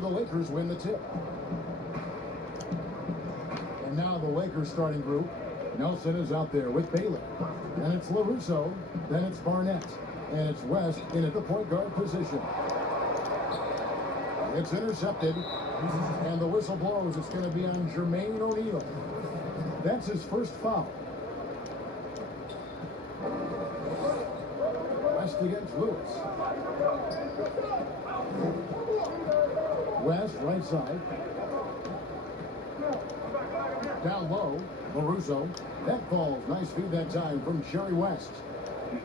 the Lakers win the tip. And now the Lakers starting group. Nelson is out there with Bailey. Then it's LaRusso. Then it's Barnett. And it's West in at the point guard position. It's intercepted. And the whistle blows. It's going to be on Jermaine O'Neal. That's his first foul. West against Lewis. West, right side. Down low, LaRusso. That falls. Nice feed that time from Jerry West.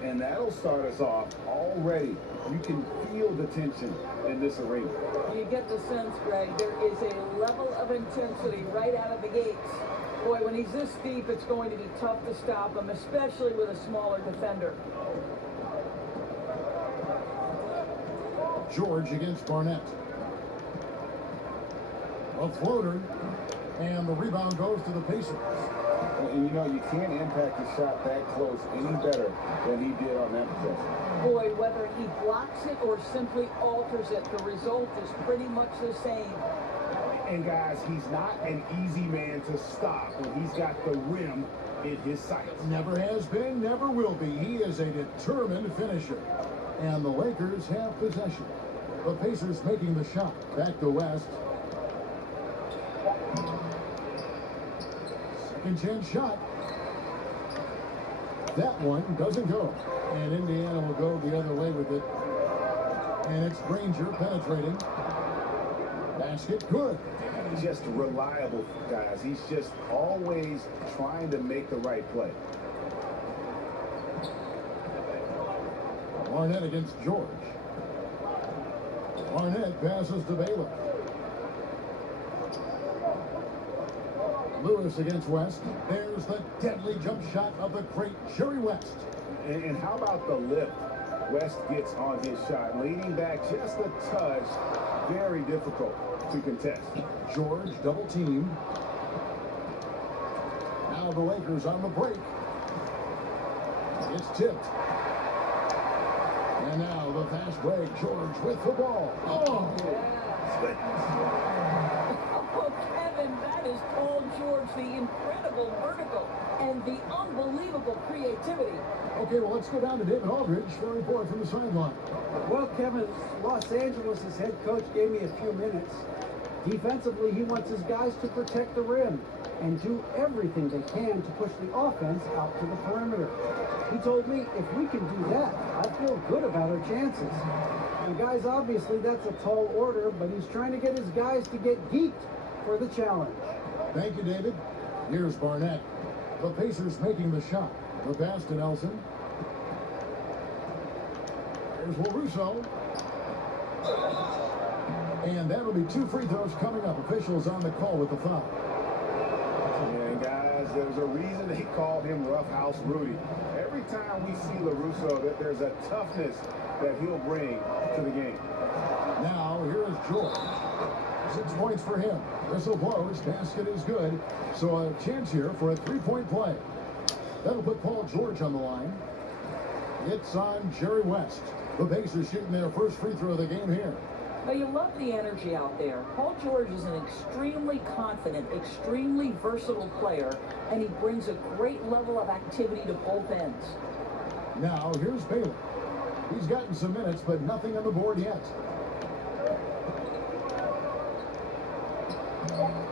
And that'll start us off already. You can feel the tension in this arena. You get the sense, Greg, there is a level of intensity right out of the gates. Boy, when he's this deep, it's going to be tough to stop him, especially with a smaller defender. George against Barnett. A floater, and the rebound goes to the Pacers. And you know, you can't impact the shot that close any better than he did on that possession. Boy, whether he blocks it or simply alters it, the result is pretty much the same. And guys, he's not an easy man to stop when he's got the rim in his sights. Never has been, never will be. He is a determined finisher. And the Lakers have possession. The Pacers making the shot. Back to West. Second chance shot. That one doesn't go. And Indiana will go the other way with it. And it's Granger penetrating. Basket good. Just reliable, guys. He's just always trying to make the right play. Barnett against George. Barnett passes to Baylor. Lewis against West. There's the deadly jump shot of the great Jerry West. And how about the lift West gets on his shot? Leaning back just a touch. Very difficult to contest. George double teamed. Now the Lakers on the break. It's tipped. And now the fast break. George with the ball. Oh! Oh, Kevin, that is Paul George, the incredible vertical and the unbelievable creativity. Okay, well, let's go down to David Aldridge for a report from the sideline. Well, Kevin, Los Angeles' head coach gave me a few minutes. Defensively, he wants his guys to protect the rim and do everything they can to push the offense out to the perimeter. He told me if we can do that, I feel good about our chances. And guys, obviously that's a tall order, but he's trying to get his guys to get geeked for the challenge. Thank you, David. Here's Barnett. The Pacers making the shot. The pass to Nelson. There's LaRusso. And that'll be 2 free throws coming up. Officials on the call with the foul. And guys, there's a reason they called him Roughhouse Rudy. Every time we see LaRusso, that there's a toughness that he'll bring to the game. Now, here is George. 6 points for him. Whistle blows. Basket is good. So a chance here for a 3-point play. That'll put Paul George on the line. It's on Jerry West. The Pacers shooting their first free throw of the game here. Well, you love the energy out there. Paul George is an extremely confident, extremely versatile player, and he brings a great level of activity to both ends. Now, here's Baylor. He's gotten some minutes, but nothing on the board yet.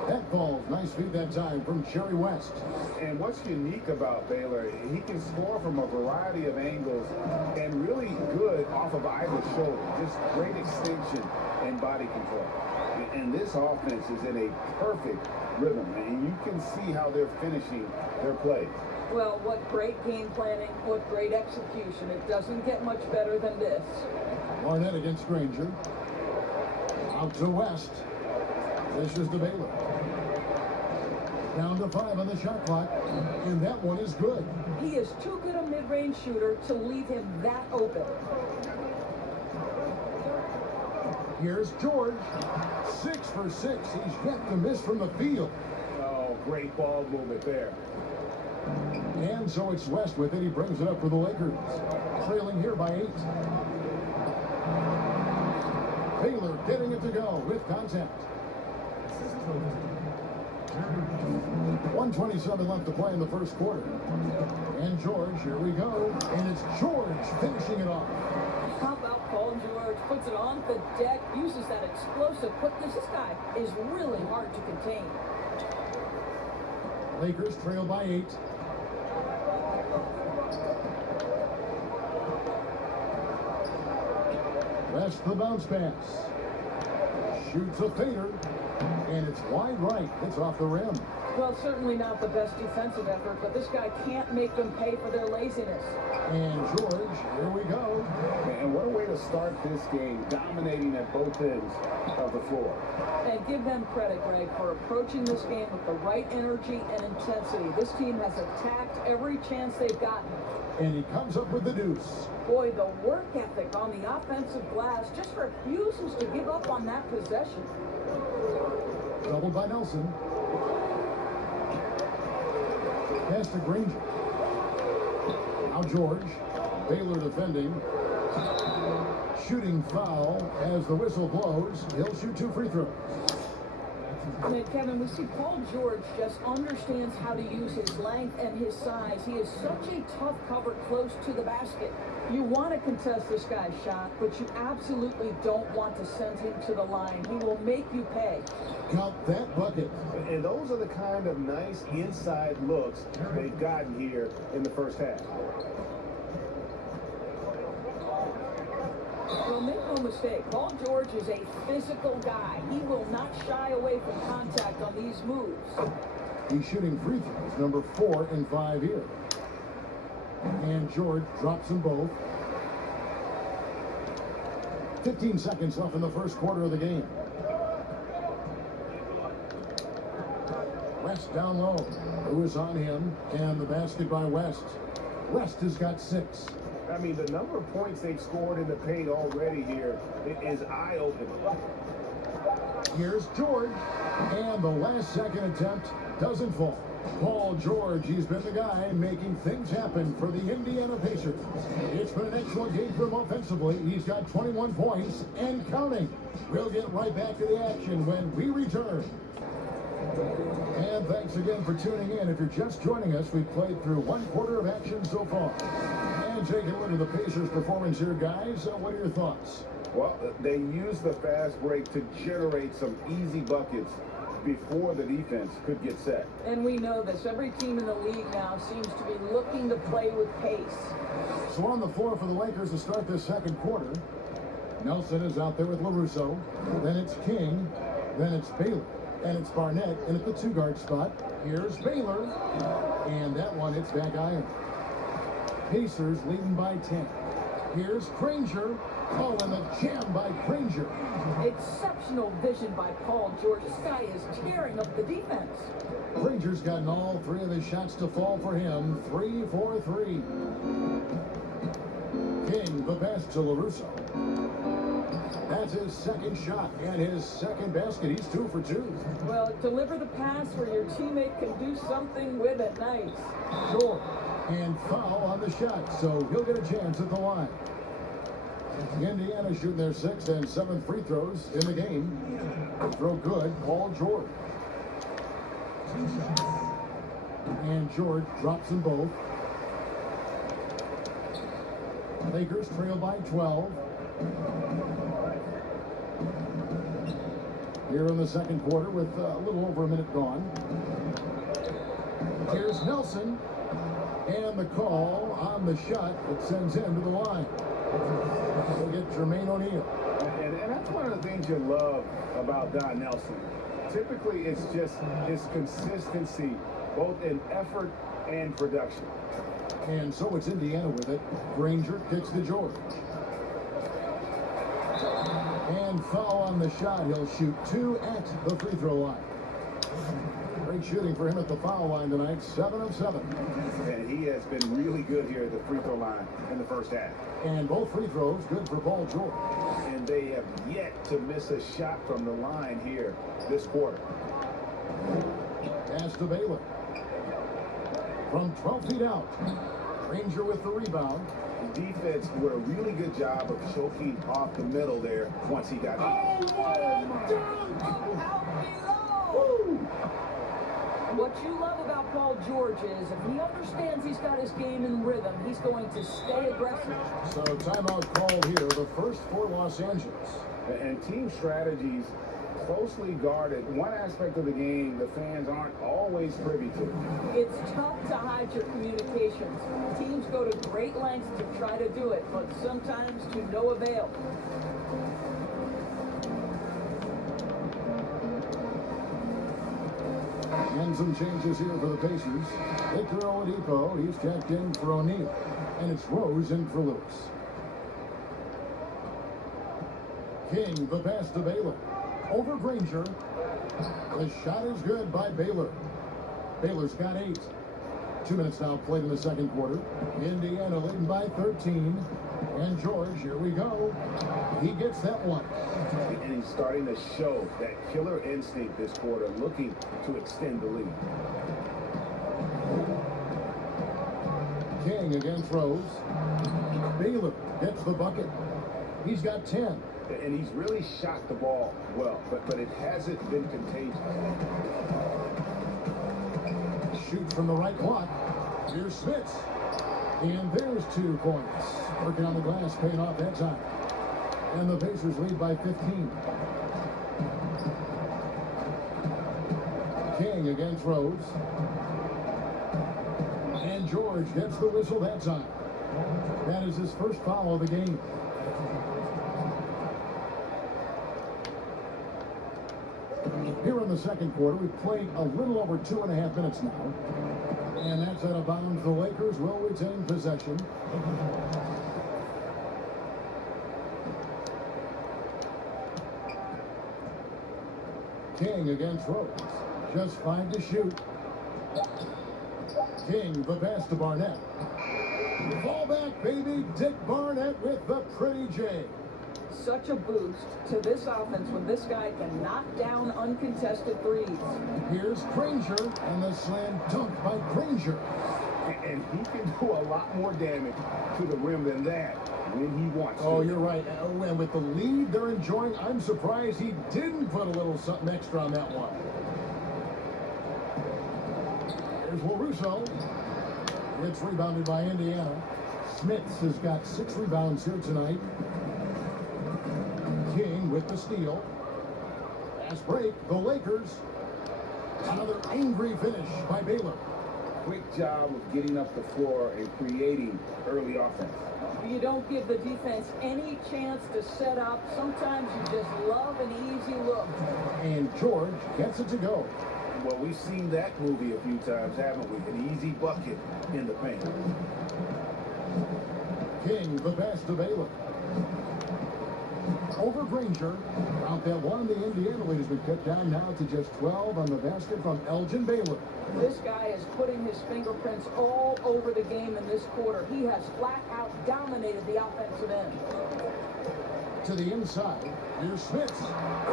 That falls. Nice feed that time from Jerry West. And what's unique about Baylor, he can score from a variety of angles and really good off of either shoulder. Just great extension and body control. And this offense is in a perfect rhythm, and you can see how they're finishing their play. Well, what great game planning, what great execution. It doesn't get much better than this. Barnett against Granger. Out to West. This is the Baylor. Down to 5 on the shot clock, and that one is good. He is too good a mid-range shooter to leave him that open. Here's George. 6 for 6. He's yet to miss from the field. Oh, great ball movement there. And so it's West with it. He brings it up for the Lakers. Trailing here by 8. Baylor getting it to go with contact. 1:27 left to play in the first quarter. And George, here we go. And it's George finishing it off. How about Paul George puts it on the deck, uses that explosive quickness. This guy is really hard to contain. Lakers trail by 8. West the bounce pass. Shoots a fader. And it's wide right. It's off the rim. Well, certainly not the best defensive effort, but this guy can't make them pay for their laziness. And George, here we go. And what a way to start this game, dominating at both ends of the floor. And give them credit, Greg, for approaching this game with the right energy and intensity. This team has attacked every chance they've gotten. And he comes up with the deuce. Boy, the work ethic on the offensive glass just refuses to give up on that possession. Doubled by Nelson. Pass to Granger. Now George. Baylor defending. Shooting foul as the whistle blows. He'll shoot 2 free throws. And Kevin, we see Paul George just understands how to use his length and his size. He is such a tough cover close to the basket. You want to contest this guy's shot, but you absolutely don't want to send him to the line. He will make you pay. Count that bucket. And those are the kind of nice inside looks they've gotten here in the first half. Well, make no mistake, Paul George is a physical guy. He will not shy away from contact on these moves. He's shooting free throws, number 4 in 5 here. And George drops them both. 15 seconds left in the first quarter of the game. West down low. Lewis on him, and the basket by West. West has got 6. I mean, the number of points they've scored in the paint already here is eye-opening. Here's George, and the last second attempt doesn't fall. Paul George, he's been the guy making things happen for the Indiana Pacers. It's been an excellent game for him offensively. He's got 21 points and counting. We'll get right back to the action when we return. And thanks again for tuning in. If you're just joining us, we've played through 1 quarter of action so far. And taking a look at the Pacers' performance here, guys. What are your thoughts? Well, they used the fast break to generate some easy buckets before the defense could get set. And we know this. Every team in the league now seems to be looking to play with pace. So on the floor for the Lakers to start this second quarter. Nelson is out there with LaRusso. Then it's King. Then it's Baylor. And it's Barnett in at the 2-guard spot. Here's Baylor. And that one hits back iron. Pacers leading by 10. Here's Granger. Oh, and the jam by Granger. Exceptional vision by Paul George. This guy is tearing up the defense. Granger's gotten all 3 of his shots to fall for him. 3 for 3. King, the pass to LaRusso. That's his second shot and his second basket. He's 2 for 2. Well, deliver the pass where your teammate can do something with it. Nice. George. And foul on the shot, so he'll get a chance at the line. Indiana shooting their 6th and 7th free throws in the game. Throw good, Paul George. And George drops them both. Lakers trail by 12. Here in the second quarter with a little over a minute gone. Here's Nelson. And the call on the shot that sends him to the line. We'll get Jermaine O'Neal. And that's one of the things you love about Don Nelson. Typically, it's just his consistency, both in effort and production. And so it's Indiana with it. Granger kicks to George. And foul on the shot. He'll shoot 2 at the free throw line. Great shooting for him at the foul line tonight. 7 of 7. And he has been really good here at the free throw line in the first half. And both free throws good for Paul George. And they have yet to miss a shot from the line here this quarter. Pass to Baylor. From 12 feet out. Granger with the rebound. The defense did a really good job of choking off the middle there once he got in. What you love about Paul George is if he understands he's got his game in rhythm, he's going to stay aggressive. So timeout called here, the first for Los Angeles. And team strategies closely guarded. One aspect of the game the fans aren't always privy to. It's tough to hide your communications. Teams go to great lengths to try to do it, but sometimes to no avail. And some changes here for the Pacers. Victor Oladipo, he's checked in for O'Neal. And it's Rose in for Lewis. King, the pass to Baylor. Over Granger. The shot is good by Baylor. Baylor's got 8. 2 minutes now played in the second quarter. Indiana leading by 13. And George, here we go. He gets that one. And he's starting to show that killer instinct this quarter, looking to extend the lead. King against Rose. Baylor gets the bucket. He's got 10. And he's really shot the ball well, but it hasn't been contagious. Shoot from the right block. Here's Smith. And there's 2 points. Working on the glass, paying off that time. And the Pacers lead by 15. King against Rose. And George gets the whistle that time. That is his first foul of the game. Here in the second quarter, we've played a little over 2.5 minutes now. And that's out of bounds. The Lakers will retain possession. King against Rose. Just 5 to shoot. King, the pass to Barnett. Ball back, baby. Dick Barnett with the pretty J. Such a boost to this offense when this guy can knock down uncontested threes. Here's Granger, and the slam dunk by Granger. And he can do a lot more damage to the rim than that when he wants to. Oh, you're right. And with the lead they're enjoying, I'm surprised he didn't put a little something extra on that one. Here's LaRusso. It's rebounded by Indiana. Smith has got 6 rebounds here tonight. King with the steal. Fast break, the Lakers. Another angry finish by Baylor. Quick job of getting up the floor and creating early offense. You don't give the defense any chance to set up. Sometimes you just love an easy look. And George gets it to go. Well, we've seen that movie a few times, haven't we? An easy bucket in the paint. King, the pass to Baylor. Over Granger. Out that one, the Indiana lead has been cut down now to just 12 on the basket from Elgin Baylor. This guy is putting his fingerprints all over the game in this quarter. He has flat out dominated the offensive end. To the inside, here's Smith.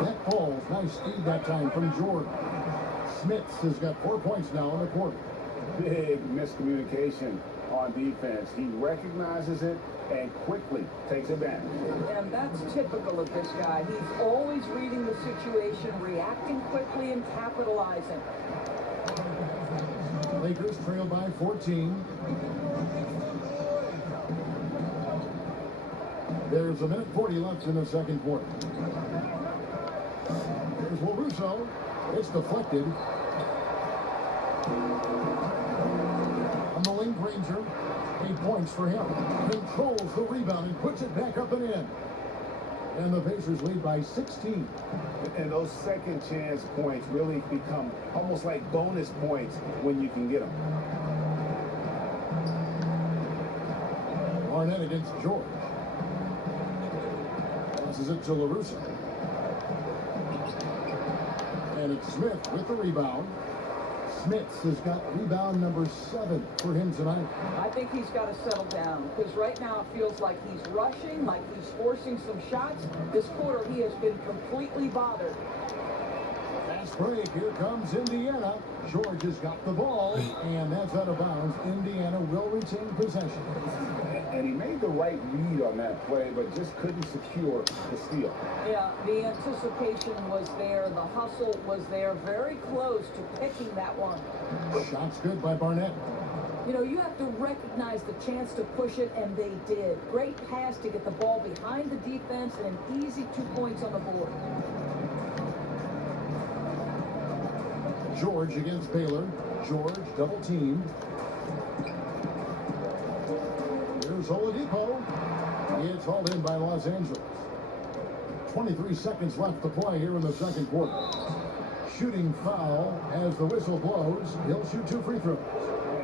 That falls. Nice speed that time from George. Smith has got 4 points now in the quarter. Big miscommunication on defense. He recognizes it and quickly takes advantage. And that's typical of this guy. He's always reading the situation, reacting quickly, and capitalizing. Lakers trail by 14. There's 1:40 left in the second quarter. There's LaRusso. It's deflected. On the lane, Granger. 8 points for him. Controls the rebound and puts it back up and in. And the Pacers lead by 16. And those second chance points really become almost like bonus points when you can get them. Barnett against George. Passes it to LaRusso. And it's Smith with the rebound. Smith has got rebound number 7 for him tonight. I think he's got to settle down because right now it feels like he's rushing, like he's forcing some shots. This quarter he has been completely bothered. Fast break. Here comes Indiana. George has got the ball, and that's out of bounds. Indiana will retain possession. And he made the right read on that play, but just couldn't secure the steal. Yeah, the anticipation was there. The hustle was there. Very close to picking that one. Shot's good by Barnett. You know, you have to recognize the chance to push it, and they did. Great pass to get the ball behind the defense, and an easy 2 points on the board. George against Baylor. George double teamed. Here's Oladipo. It's hauled in by Los Angeles. 23 seconds left to play here in the second quarter. Shooting foul as the whistle blows. He'll shoot 2 free throws.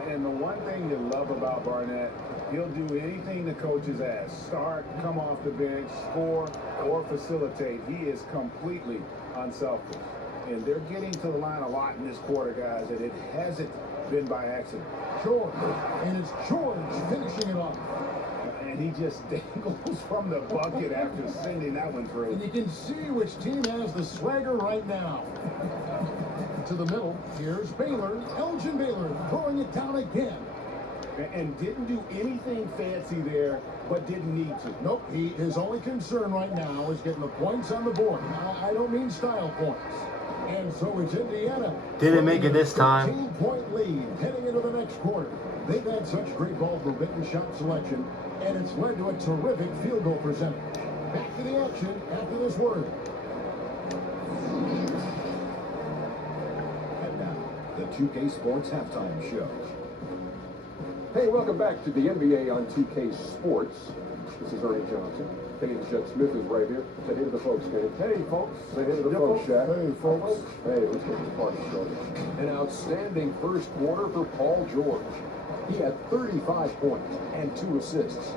And the one thing you love about Barnett, he'll do anything the coaches ask. Start, come off the bench, score, or facilitate. He is completely unselfish. And they're getting to the line a lot in this quarter, guys, and it hasn't been by accident. George. And it's George finishing it off. And he just dangles from the bucket after sending that one through. And you can see which team has the swagger right now. To the middle, here's Baylor. Elgin Baylor throwing it down again. And didn't do anything fancy there, but didn't need to. Nope, his only concern right now is getting the points on the board. I don't mean style points. And so it's Indiana. Didn't make it this time. 15-point lead heading into the next quarter. They've had such great ball movement and shot selection, and it's led to a terrific field goal percentage. Back to the action after this word. And now, the 2K Sports Halftime Show. Hey, welcome back to the NBA on 2K Sports. This is Ernie Johnson. Kenny the Jet Smith is right here. Say hey to the folks, Kenny. Hey, folks. Say hey to the folks, Shaq. Hey, folks. Hey, let's get this party started. An outstanding first quarter for Paul George. He had 35 points and 2 assists.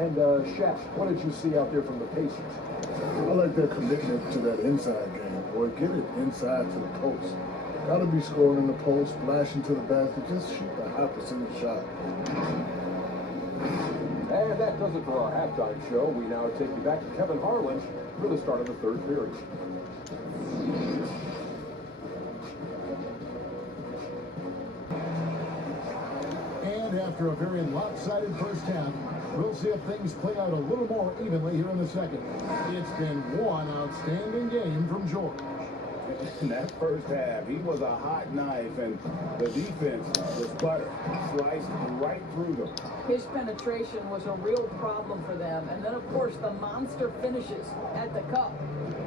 And, Shaq, what did you see out there from the Pacers? I like their commitment to that inside game, boy. Get it inside to the post. Gotta be scoring in the post, flashing to the basket, just shoot a high percentage shot. And that does it for our halftime show. We now take you back to Kevin Harlan for the start of the third period. And after a very lopsided first half, we'll see if things play out a little more evenly here in the second. It's been one outstanding game from George. In that first half, he was a hot knife, and the defense was butter, sliced right through them. His penetration was a real problem for them. And then, of course, the monster finishes at the cup.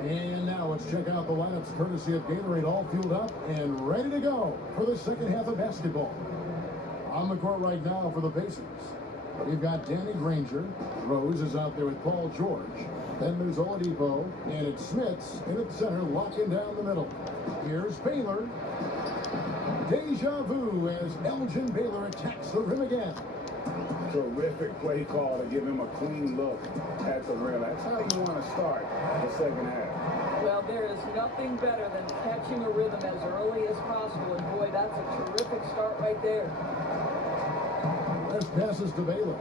And now let's check out the lineups courtesy of Gatorade, all fueled up and ready to go for the second half of basketball. On the court right now for the Pacers, we've got Danny Granger. Rose is out there with Paul George. Then there's Oladipo, and it's Smits in at center, locking down the middle. Here's Baylor. Deja vu as Elgin Baylor attacks the rim again. Terrific play call to give him a clean look at the rim. That's how you want to start the second half. Well, there is nothing better than catching a rhythm as early as possible. And boy, that's a terrific start right there. Last passes to Baylor.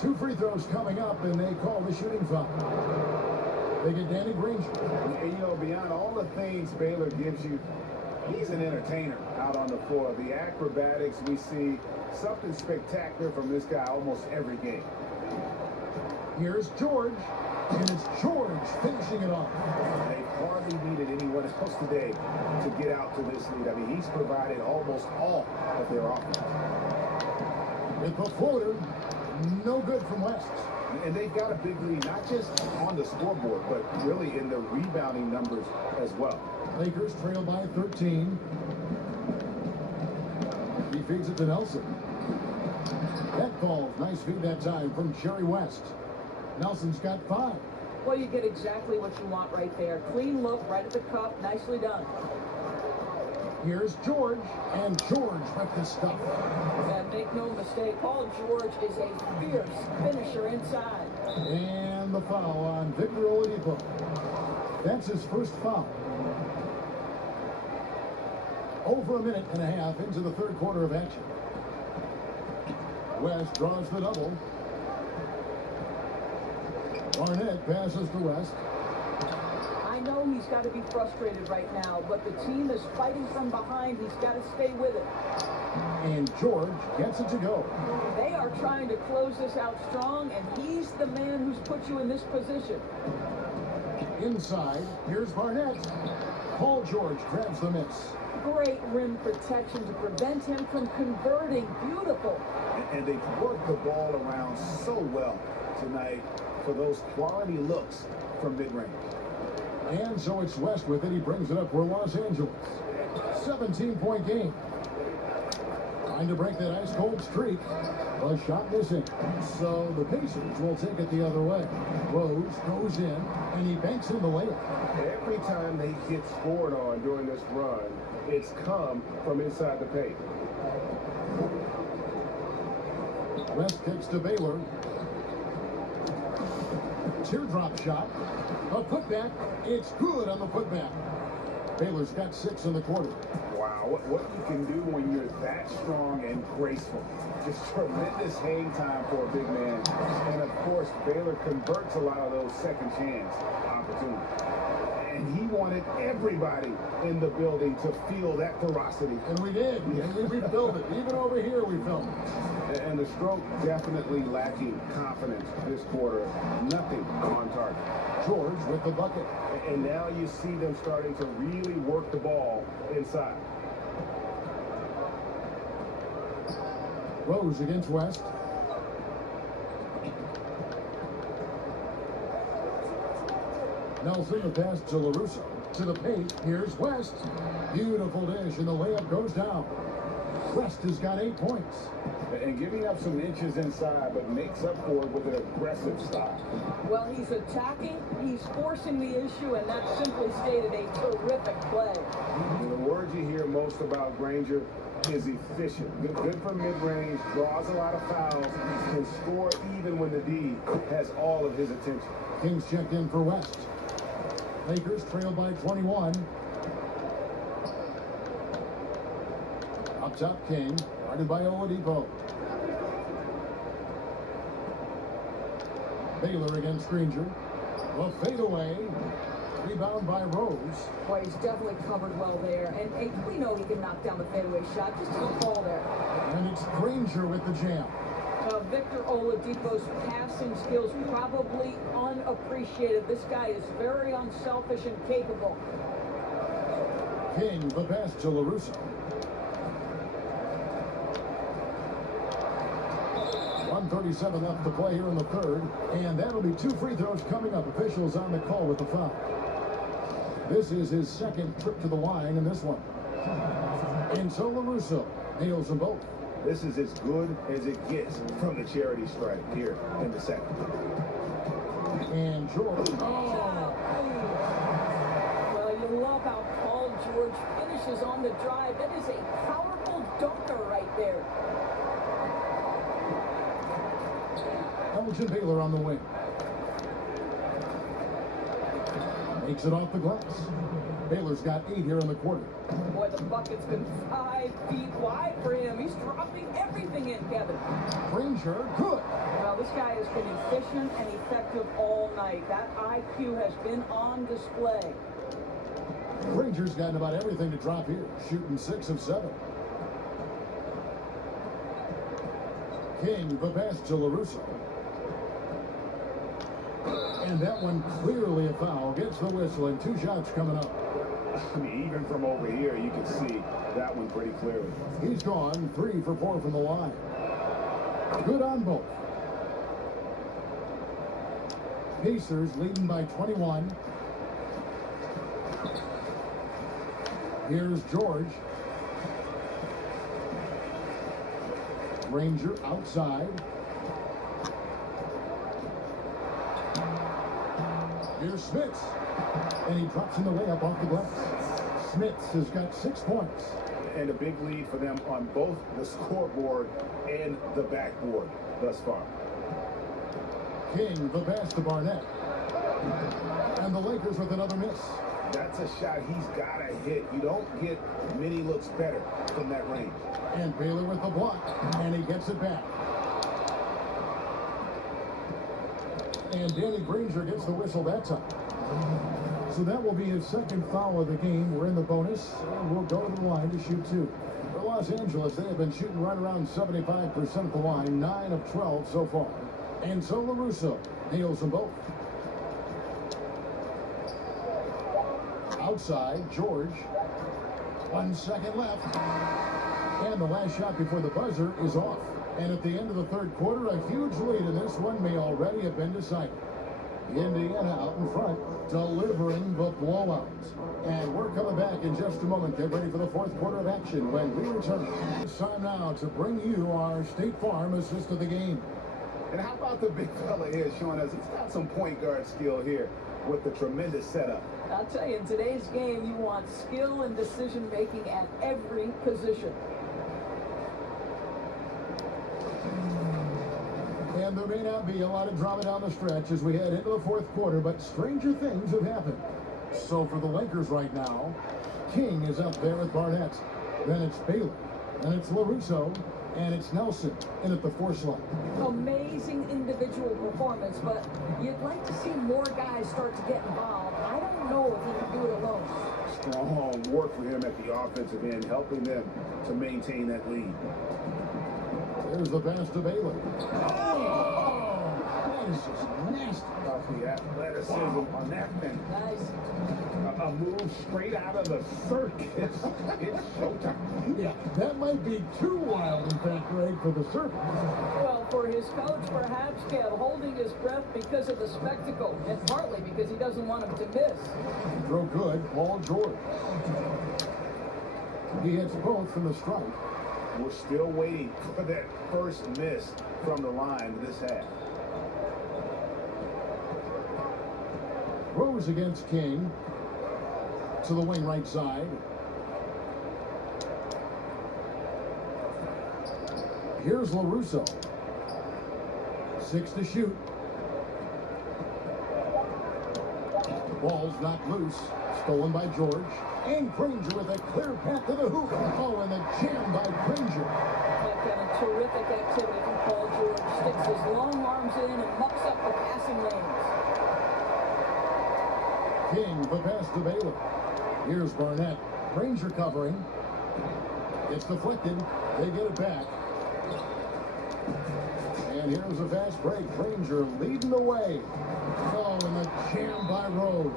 2 free throws coming up, and they call the shooting foul. They get Danny Granger. And, you know, beyond all the things Baylor gives you, he's an entertainer out on the floor. The acrobatics, we see something spectacular from this guy almost every game. Here's George, and it's George finishing it off. They hardly needed anyone else today to get out to this lead. I mean, he's provided almost all of their offense. With the floater, no good from West. And they've got a big lead, not just on the scoreboard, but really in the rebounding numbers as well. Lakers trail by 13. He feeds it to Nelson. That ball, nice feed that time from Jerry West. Nelson's got 5. Well, you get exactly what you want right there. Clean look right at the cup. Nicely done. Here's George, and George with the stuff. And make no mistake, Paul George is a fierce finisher inside. And the foul on Victor Oladipo. That's his first foul. Over a minute and a half into the third quarter of action. West draws the double. Barnett passes to West. I know he's got to be frustrated right now, but the team is fighting from behind. He's got to stay with it. And George gets it to go. They are trying to close this out strong, and he's the man who's put you in this position. Inside, here's Barnett. Paul George grabs the miss. Great rim protection to prevent him from converting. Beautiful. And they've worked the ball around so well tonight for those quality looks from mid-range. And so it's West with it. He brings it up for Los Angeles. 17-point game. Trying to break that ice-cold streak. A shot missing. So the Pacers will take it the other way. Rose goes in, and he banks in the layup. Every time they get scored on during this run, it's come from inside the paint. West kicks to Baylor. Teardrop shot. A putback. It's good on the putback. Baylor's got 6 in the quarter. Wow, what you can do when you're that strong and graceful. Just tremendous hang time for a big man. And of course, Baylor converts a lot of those second chance opportunities. And he wanted everybody in the building to feel that ferocity. And we did. And we felt it. Even over here, we felt it. And the stroke definitely lacking confidence this quarter. Nothing on target. George with the bucket. And now you see them starting to really work the ball inside. Rose against West. Nelson, the pass to LaRusso. To the paint. Here's West. Beautiful dish, and the layup goes down. West has got 8 points. And giving up some inches inside, but makes up for it with an aggressive style. Well, he's attacking, he's forcing the issue, and that simply stated a terrific play. And the word you hear most about Granger is efficient. Good from mid-range, draws a lot of fouls, can score even when the D has all of his attention. Kings checked in for West. Lakers trailed by 21. Up top, King, guarded by Oladipo. Baylor against Granger. A fadeaway. Rebound by Rose. Boy, he's definitely covered well there. And we know he can knock down the fadeaway shot. Just don't fall there. And it's Granger with the jam. Victor Oladipo's passing skills probably unappreciated. This guy is very unselfish and capable. King, the pass to LaRusso. 1:37 left to play here in the third. And that'll be 2 free throws coming up. Officials on the call with the foul. This is his second trip to the line in this one. And so LaRusso nails them both. This is as good as it gets from the charity stripe here in the second. And George. Well, you love how Paul George finishes on the drive. That is a powerful dunker right there. Elgin Baylor on the wing. Makes it off the glass. Baylor's got 8 here in the quarter. Boy, the bucket's been 5 feet wide for him. He's dropping everything in, Kevin. Granger, good. Well, this guy has been efficient and effective all night. That IQ has been on display. Granger's gotten about everything to drop here, shooting 6 of 7. King, the pass to LaRusso. And that one clearly a foul. Gets the whistle, and 2 shots coming up. I mean, even from over here, you can see that one pretty clearly. He's gone 3 for 4 from the line. Good on both. Pacers leading by 21. Here's George. Granger outside. Here's Smits. And he drops in the layup off the glass. Smits has got 6 points. And a big lead for them on both the scoreboard and the backboard thus far. King, the pass to Barnett. And the Lakers with another miss. That's a shot he's got to hit. You don't get many looks better from that range. And Baylor with the block. And he gets it back. And Danny Granger gets the whistle that time. So that will be his second foul of the game. We're in the bonus, and we'll go to the line to shoot 2. For Los Los Angeles, they have been shooting right around 75% at the line, 9 of 12 so far. And so LaRusso nails them both. Outside, George. 1 second left. And the last shot before the buzzer is off. And at the end of the third quarter, a huge lead in this one may already have been decided. Indiana out in front, delivering the blowout. And we're coming back in just a moment. Get ready for the fourth quarter of action when we return. It's time now to bring you our State Farm assist of the game. And how about the big fella here showing us he's got some point guard skill here with the tremendous setup. I'll tell you, in today's game, you want skill and decision making at every position. And there may not be a lot of drama down the stretch as we head into the fourth quarter, but stranger things have happened. So for the Lakers right now, King is up there with Barnett. Then it's Baylor. Then it's LaRusso. And it's Nelson in at the 4 slot. Amazing individual performance, but you'd like to see more guys start to get involved. I don't know if he can do it alone. Strong work for him at the offensive end, helping them to maintain that lead. There's the pass to Baylor. Oh, that is just nasty. The athleticism on that thing. Nice. A move straight out of the circus. It's showtime. Yeah, that might be too wild, in fact, Greg, for the circus. Well, for his coach, perhaps, Kev, holding his breath because of the spectacle, and partly because he doesn't want him to miss. Throw good, Paul George. He hits both from the strike. We're still waiting for that first miss from the line this half. Rose against King. To the wing right side. Here's LaRusso. 6 to shoot. Ball's knocked loose. Stolen by George. And Granger with a clear path to the hoop. Oh, and a jam by Granger. That kind of terrific activity from Paul George. Sticks his long arms in and mucks up the passing lanes. King, the pass to Baylor. Here's Barnett. Granger covering. It's deflected. They get it back. And here's a fast break. Granger leading the way. Oh, and the jam by Rose.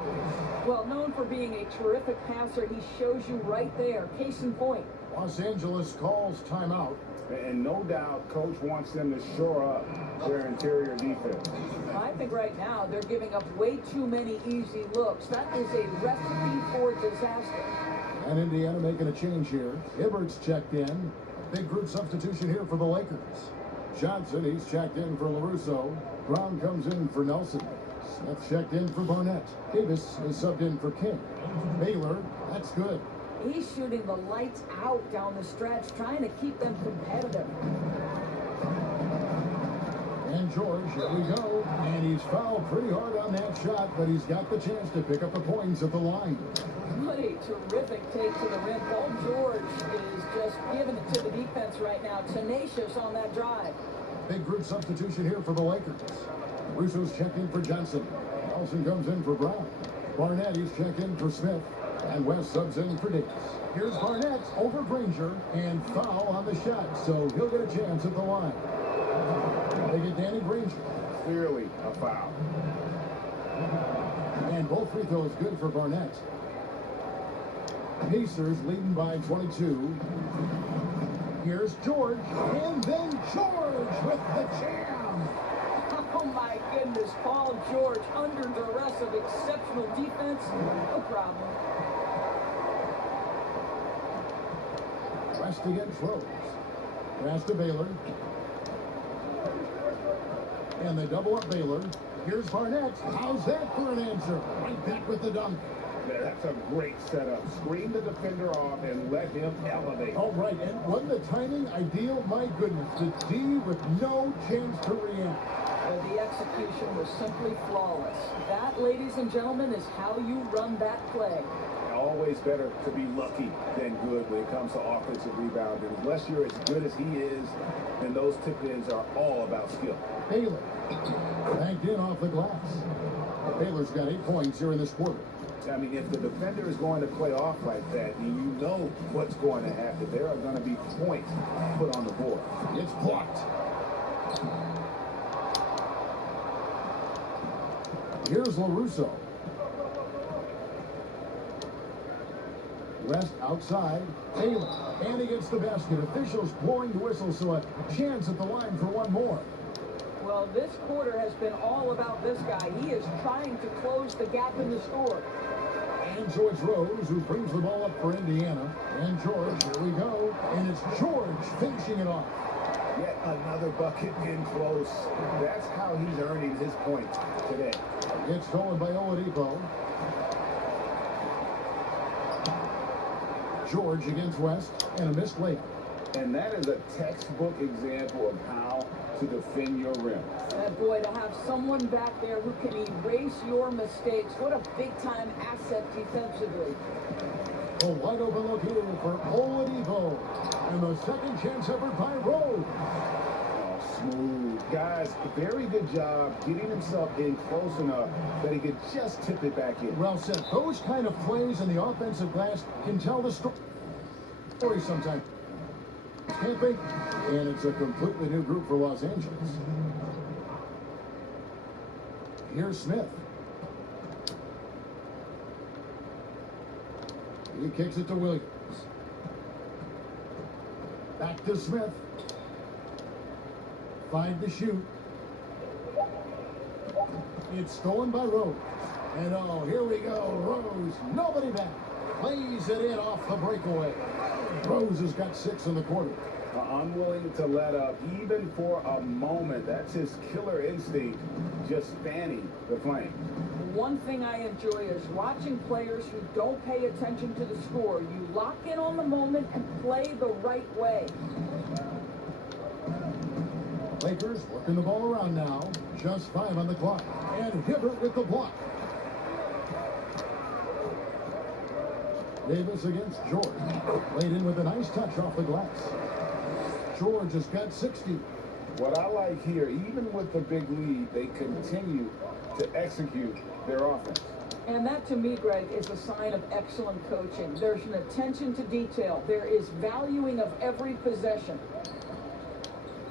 Well, known for being a terrific passer, he shows you right there. Case in point. Los Angeles calls timeout. And no doubt, Coach wants them to shore up their interior defense. I think right now they're giving up way too many easy looks. That is a recipe for disaster. And Indiana making a change here. Ibbert's checked in. Big group substitution here for the Lakers. Johnson, he's checked in for LaRusso. Brown comes in for Nelson. Smith checked in for Barnett. Davis is subbed in for King. Baylor, that's good. He's shooting the lights out down the stretch, trying to keep them competitive. And George, here we go. And he's fouled pretty hard on that shot, but he's got the chance to pick up the points at the line. What a terrific take to the rim. Paul George is just giving it to the defense right now. Tenacious on that drive. Big group substitution here for the Lakers. Russo's checked in for Johnson. Nelson comes in for Brown. Barnett, he's checked in for Smith. And West subs in for Davis. Here's Barnett over Granger and foul on the shot, so he'll get a chance at the line. They get Danny Granger. Clearly a foul. And both free throws good for Barnett. Pacers leading by 22. Here's George, and then George with the jam. Oh my goodness, Paul George under duress of exceptional defense. No problem. West against Rose. Pass to Baylor. And they double up Baylor. Here's Barnett. How's that for an answer? Right back with the dunk. Yeah, that's a great setup. Screen the defender off and let him elevate. All right, and wasn't the timing ideal? My goodness, the D with no chance to react. The execution was simply flawless. That, ladies and gentlemen, is how you run that play. Always better to be lucky than good when it comes to offensive rebounding. Unless you're as good as he is, then those tip-ins are all about skill. Baylor banked in off the glass. Baylor's got 8 points here in this quarter. I mean, if the defender is going to play off like that, you know what's going to happen. There are going to be points put on the board. It's blocked. Here's LaRusso. West outside. Taylor. And he gets the basket. Officials blowing the whistle, so a chance at the line for one more. Well, this quarter has been all about this guy. He is trying to close the gap in the score. And so it's Rose who brings the ball up for Indiana. And George, here we go. And it's George finishing it off. Yet another bucket in close. That's how he's earning his points today. It's stolen by Oladipo. George against West, and a missed layup. And that is a textbook example of how to defend your rim. And boy, to have someone back there who can erase your mistakes, what a big-time asset defensively. A wide open look here for Oladipo. And the second chance effort by Rose. Smooth. Guys, very good job getting himself in close enough that he could just tip it back in. Well said. Those kind of plays in the offensive glass can tell the story sometimes. Can't they? And it's a completely new group for Los Angeles. Here's Smith. He kicks it to Williams. Back to Smith. 5 to shoot. It's stolen by Rose. And oh, here we go. Rose, nobody back. Plays it in off the breakaway. Rose has got 6 in the quarter. Unwilling to let up even for a moment. That's his killer instinct, just fanning the flame. One thing I enjoy is watching players who don't pay attention to the score. You lock in on the moment and play the right way. Lakers working the ball around now. Just 5 on the clock. And Hibbert with the block. Davis against George. Laid in with a nice touch off the glass. George has got 60. What I like here, even with the big lead, they continue to execute their offense. And that, to me, Greg, is a sign of excellent coaching. There's an attention to detail. There is valuing of every possession.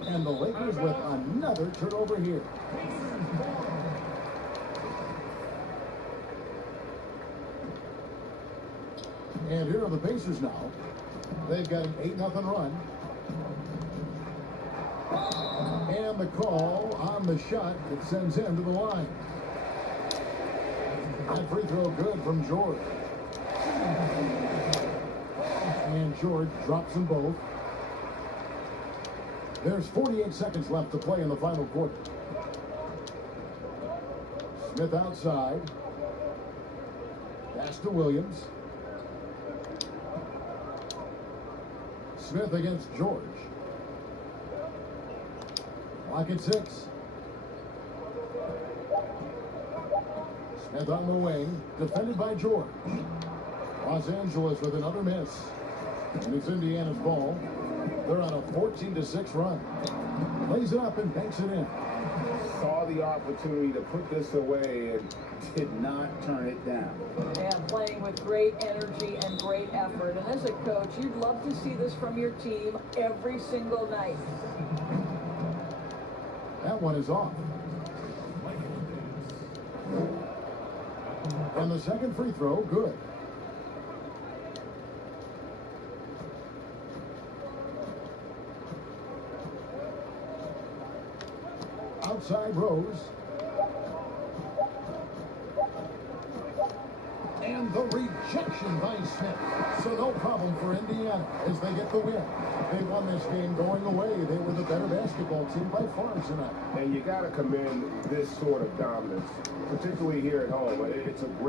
And the Lakers with another turnover here. And here are the Pacers now. They've got an 8-0 run. And the call on the shot that sends him to the line. That free throw good from George. And George drops them both. There's 48 seconds left to play in the final quarter. Smith outside. Pass to Williams. Smith against George. Clock at 6. Smith on the wing, defended by George. Los Angeles with another miss. And it's Indiana's ball. They're on a 14-6 run. Lays it up and banks it in. Saw the opportunity to put this away and did not turn it down. Yeah, playing with great energy and great effort. And as a coach, you'd love to see this from your team every single night. That one is off. And the second free throw, good. Outside Rose. And the rejection by Smith. So no problem for Indiana as they get the win. They won this game going away. They were the better basketball team by far tonight. And you got to commend this sort of dominance, particularly here at home. It's a great